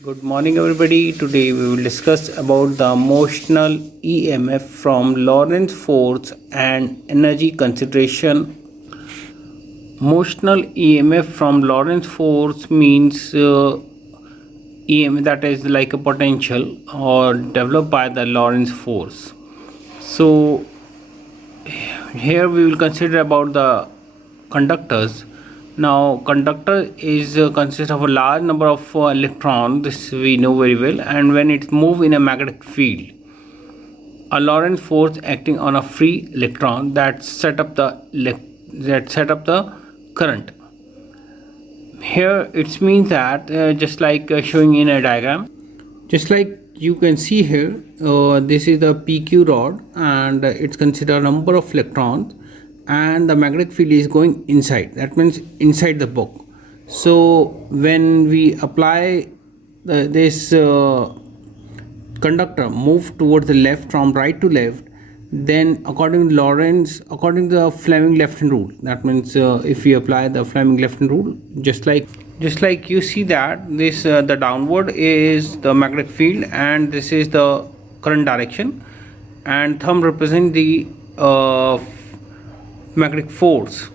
Good morning, everybody. Today we will discuss about the motional EMF from Lorentz force and energy consideration. Motional EMF from Lorentz force means EMF that is like a potential or developed by the Lorentz force. So here we will consider about the conductors. Now conductor is consists of a large number of electrons, this we know very well, and when it move in a magnetic field, a Lorentz force acting on a free electron that set up the current. Here it means that just like showing in a diagram, just like you can see here, this is the PQ rod and it's considered a number of electrons, and the magnetic field is going inside, that means inside the book. So when we apply this conductor move towards the left from right to left, then according to the Fleming left hand rule, that means if we apply the Fleming left hand rule, just like you see that this the downward is the magnetic field and this is the current direction, and thumb represent the magnetic force.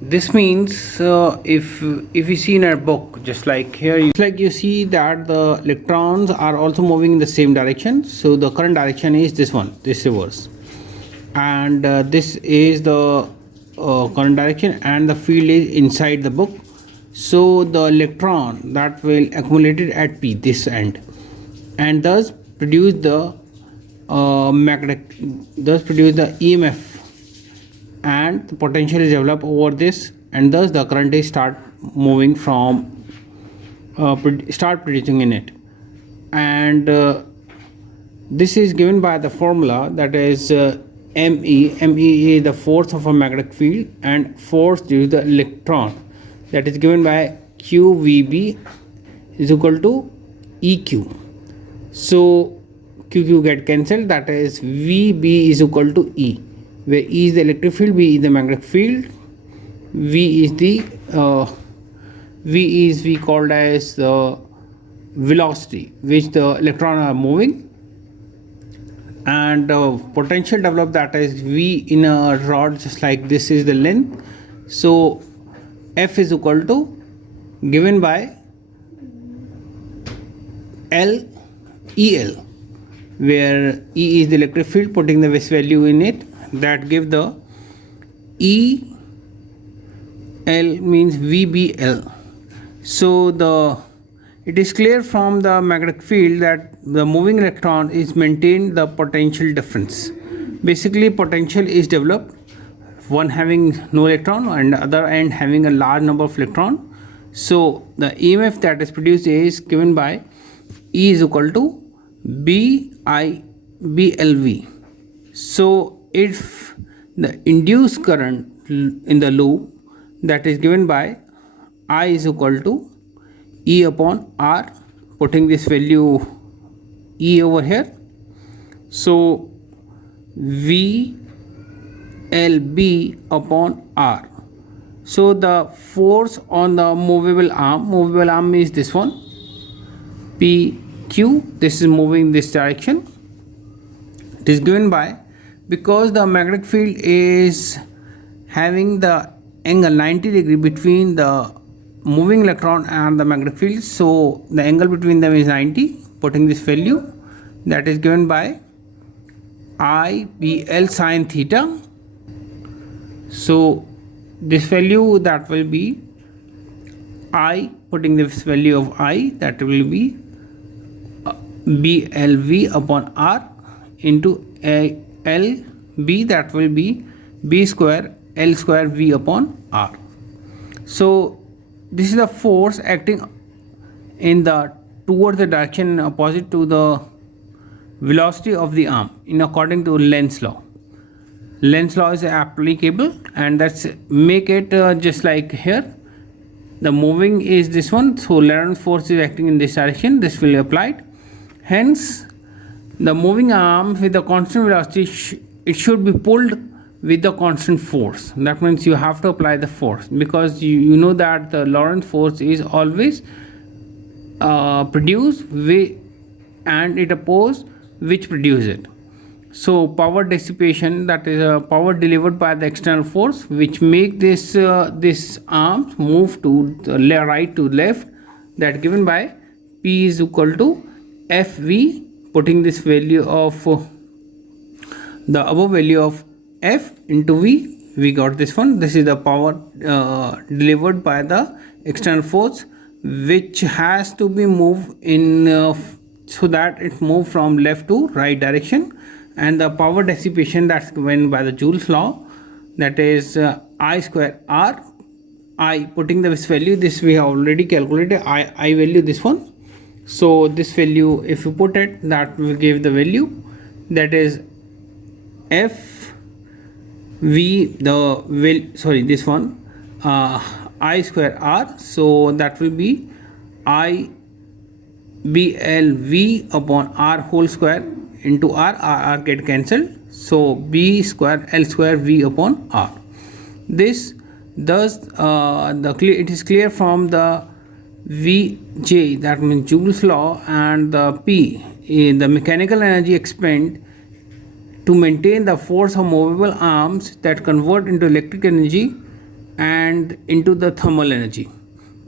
This means if you see in our book, just like here, you see that the electrons are also moving in the same direction. So the current direction is this one, this reverse, and this is the current direction, and the field is inside the book. So the electron that will accumulated at P, this end, and thus produce the EMF, and the potential is developed over this, and thus the current is start moving from start producing in it. And this is given by the formula, that is ME is the force of a magnetic field, and force due to the electron, that is given by QVB is equal to EQ. So QQ get cancelled, that is VB is equal to E, where E is the electric field, B is the magnetic field, V is we called as the velocity which the electrons are moving, and potential developed, that is V in a rod, just like this is the length. So F is equal to given by EL, where E is the electric field, putting the this value in it, that give the EL means VBL. So it is clear from the magnetic field that the moving electron is maintained the potential difference. Basically potential is developed, one having no electron and the other end having a large number of electron. So the EMF that is produced is given by E is equal to BLV. So if the induced current in the loop, that is given by I is equal to E upon R, putting this value E over here. So VLB upon R. So the force on the movable arm is this one, PQ, this is moving this direction. It is given by, because the magnetic field is having the angle 90 degree between the moving electron and the magnetic field, so the angle between them is 90, putting this value, that is given by IBL sine theta. So this value, that will be I, putting this value of I, that will be BLV upon R into LB, that will be B square L square V upon R. So this is the force acting in the towards the direction opposite to the velocity of the arm in according to Lenz's law. Lenz's law is applicable, and that's make it just like here. The moving is this one, so Lorentz force is acting in this direction, this will be applied. Hence the moving arm with the constant velocity, it should be pulled with the constant force. That means you have to apply the force, because you know that the Lorentz force is always produce and it oppose which produce it. So power dissipation, that is power delivered by the external force, which make this arms move to the right to left, that given by P is equal to Fv. Putting this value of the above value of F into V, we got this one. This is the power delivered by the external force, which has to be moved in so that it move from left to right direction. And the power dissipation, that's given by the Joule's law, that is I square R. I, putting this value, this we have already calculated, I value this one. So this value, if you put it, that will give the value, that is F V, this one, I square R. So that will be I BL V upon R whole square into R get cancelled. So B square L square V upon R. This thus it is clear from the Vj, that means Joule's law, and the P, the mechanical energy expended to maintain the force of movable arms that convert into electric energy and into the thermal energy.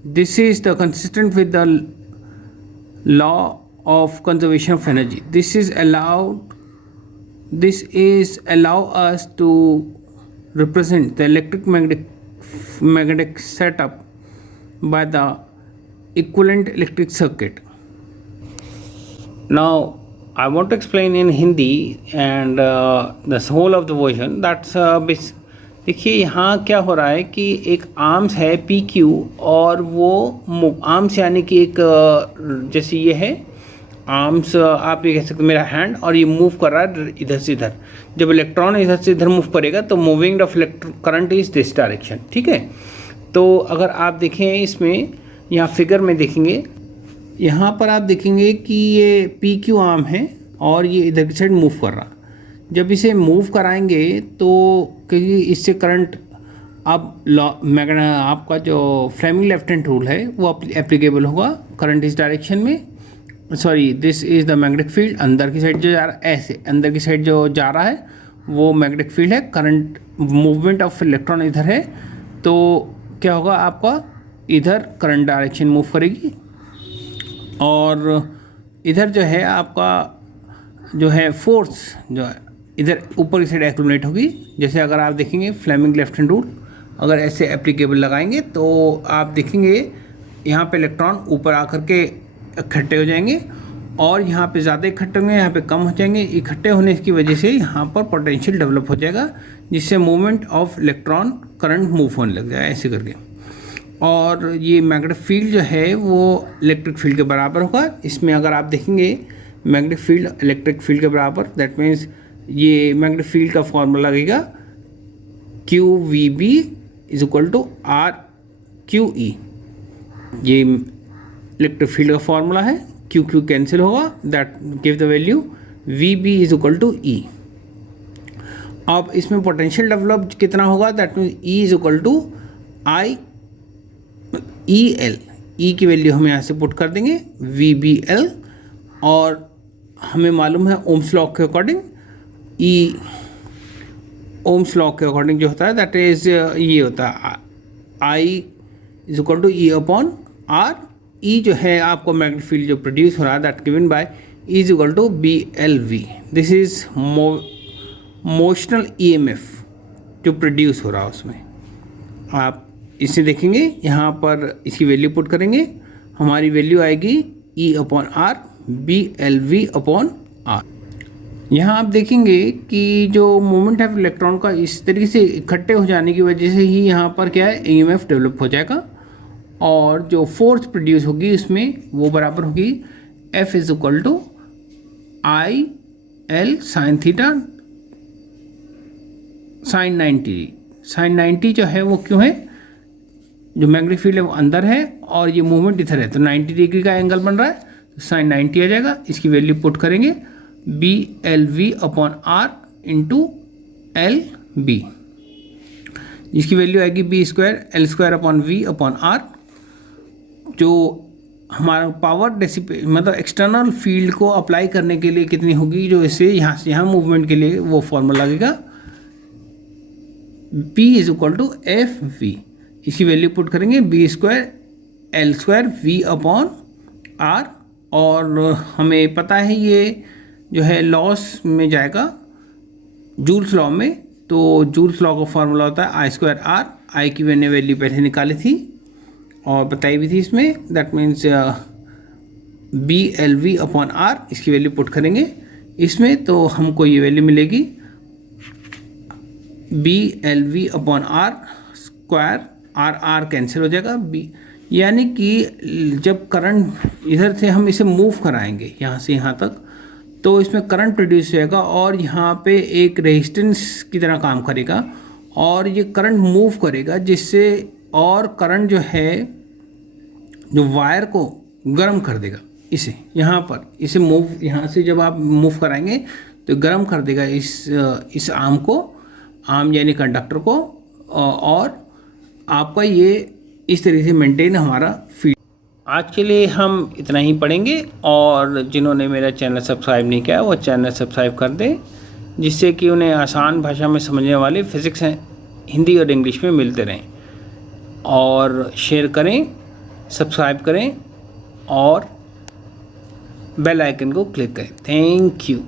This is the consistent with the law of conservation of energy. This is allow us to represent the electric magnetic setup by the equivalent electric circuit. Now I want to explain in Hindi and the whole of the version. That's देखिए यहाँ क्या हो रहा है कि एक arms है P Q, और वो आर्म्स यानी कि एक जैसे ये है आर्म्स, आप ये कह सकते मेरा हैंड, और ये मूव कर रहा है इधर से इधर. जब इलेक्ट्रॉन इधर से इधर मूव करेगा तो moving of current is this direction. ठीक है, तो अगर आप देखें इसमें, यहाँ फिगर में देखेंगे, यहाँ पर आप देखेंगे कि ये पी क्यू आर्म है और ये इधर की साइड मूव कर रहा. जब इसे मूव कराएंगे तो क्योंकि इससे करंट, अब आपका जो फ्लेमिंग लेफ्ट हैंड रूल है वो एप्लीकेबल होगा करंट इस डायरेक्शन में. Sorry, this is the magnetic field. अंदर की साइड जो जा रहा है, ऐसे अंदर की साइड जो जा रहा है वो मैग्नेटिक फील्ड है. करंट मूवमेंट ऑफ इलेक्ट्रॉन इधर है, तो क्या होगा, आपका इधर करंट डायरेक्शन मूव करेगी, और इधर जो है आपका जो है फोर्स जो है इधर ऊपर की साइड एक्यूमुलेट होगी. जैसे अगर आप देखेंगे फ्लेमिंग लेफ्ट हैंड रूल अगर ऐसे एप्लीकेबल लगाएंगे तो आप देखेंगे यहाँ पे इलेक्ट्रॉन ऊपर आकर के इकट्ठे हो जाएंगे, और यहाँ पे ज़्यादा इकट्ठे होंगे, यहाँ पे कम हो जाएंगे. इकट्ठे होने की वजह से यहाँ पर पोटेंशियल डेवलप हो जाएगा, जिससे movement of electron current move होने लग जाएगा ऐसे करके. और ये मैग्नेटिक फील्ड जो है वो इलेक्ट्रिक फील्ड के बराबर होगा. इसमें अगर आप देखेंगे मैग्नेटिक फील्ड इलेक्ट्रिक फील्ड के बराबर, दैट मीन्स ये मैग्नेटिक फील्ड का फॉर्मूला लगेगा Q V B is equal to R Q E. ये इलेक्ट्रिक फील्ड का फॉर्मूला है. क्यू क्यू कैंसिल होगा, that give the value V B is equal to E. अब इसमें पोटेंशियल डेवलप कितना होगा, that means E is equal to I E L. E की वैल्यू हम यहाँ से पुट कर देंगे वी बी एल, और हमें मालूम है ओम्स लॉ के अकॉर्डिंग ई, ओम्स लॉ के अकॉर्डिंग जो होता है दैट इज ये होता है I is equal to E upon R. E जो है आपको मैग्नेटिक फील्ड जो प्रोड्यूस हो रहा है that given by E is equal to B L V. This is motional E M F जो प्रोड्यूस हो रहा है उसमें. आप इसे देखेंगे यहाँ पर इसकी वैल्यू पुट करेंगे, हमारी वैल्यू आएगी E upon R B L V upon R. यहाँ आप देखेंगे कि जो मोमेंट ऑफ इलेक्ट्रॉन का इस तरीके से इकट्ठे हो जाने की वजह से ही यहाँ पर क्या है ईएमएफ डेवलप हो जाएगा, और जो फोर्स प्रोड्यूस होगी उसमें वो बराबर होगी F is equal to I L sine theta sine 90. Sine 90 जो है वो क्यों है, जो मैग्नेटिक फील्ड है वो अंदर है और ये मूवमेंट इधर है, तो 90 डिग्री का एंगल बन रहा है, तो साइन 90 आ जाएगा. इसकी वैल्यू पुट करेंगे B L V upon R into L B, जिसकी वैल्यू आएगी B square L square upon V upon R. जो हमारा पावर डेसिपे मतलब एक्सटर्नल फील्ड को अप्लाई करने के लिए कितनी होगी, जो इससे यहाँ से यहाँ मूवमेंट के लिए वो फॉर्मूला लगेगा P is equal to F V. इसकी वैल्यू पुट करेंगे B square L square V upon R, और हमें पता है ये जो है लॉस में जाएगा जूल्स लॉ में। तो जूल्स लॉ का फॉर्मूला होता है आई स्क्वायर आर, आई की मैंने वैल्यू पहले निकाली थी और बताई भी थी इसमें, that means B L V upon R. इसकी वैल्यू पुट करेंगे इसमें तो हमको ये वैल्यू मिलेगी B L V upon R square, R R cancel हो जाएगा बी, यानी कि जब करंट इधर से हम इसे मूव कराएंगे यहाँ से यहाँ तक तो इसमें करंट प्रोड्यूस होएगा और यहाँ पे एक रेजिस्टेंस की तरह काम करेगा और ये करंट मूव करेगा, जिससे और करंट जो है जो वायर को गर्म कर देगा। इसे यहाँ पर इसे मूव, यहाँ से जब आप मूव कराएंगे तो गर्म कर देगा इस आर्म को, आर्म यानी कंडक्टर को, और आपका ये इस तरीके से मेंटेन हमारा फील्ड। आज के लिए हम इतना ही पढ़ेंगे, और जिन्होंने मेरा चैनल सब्सक्राइब नहीं किया वो चैनल सब्सक्राइब कर दें, जिससे कि उन्हें आसान भाषा में समझने वाले फिज़िक्स हिंदी और इंग्लिश में मिलते रहें। और शेयर करें, सब्सक्राइब करें और बेल आइकन को क्लिक करें। Thank you.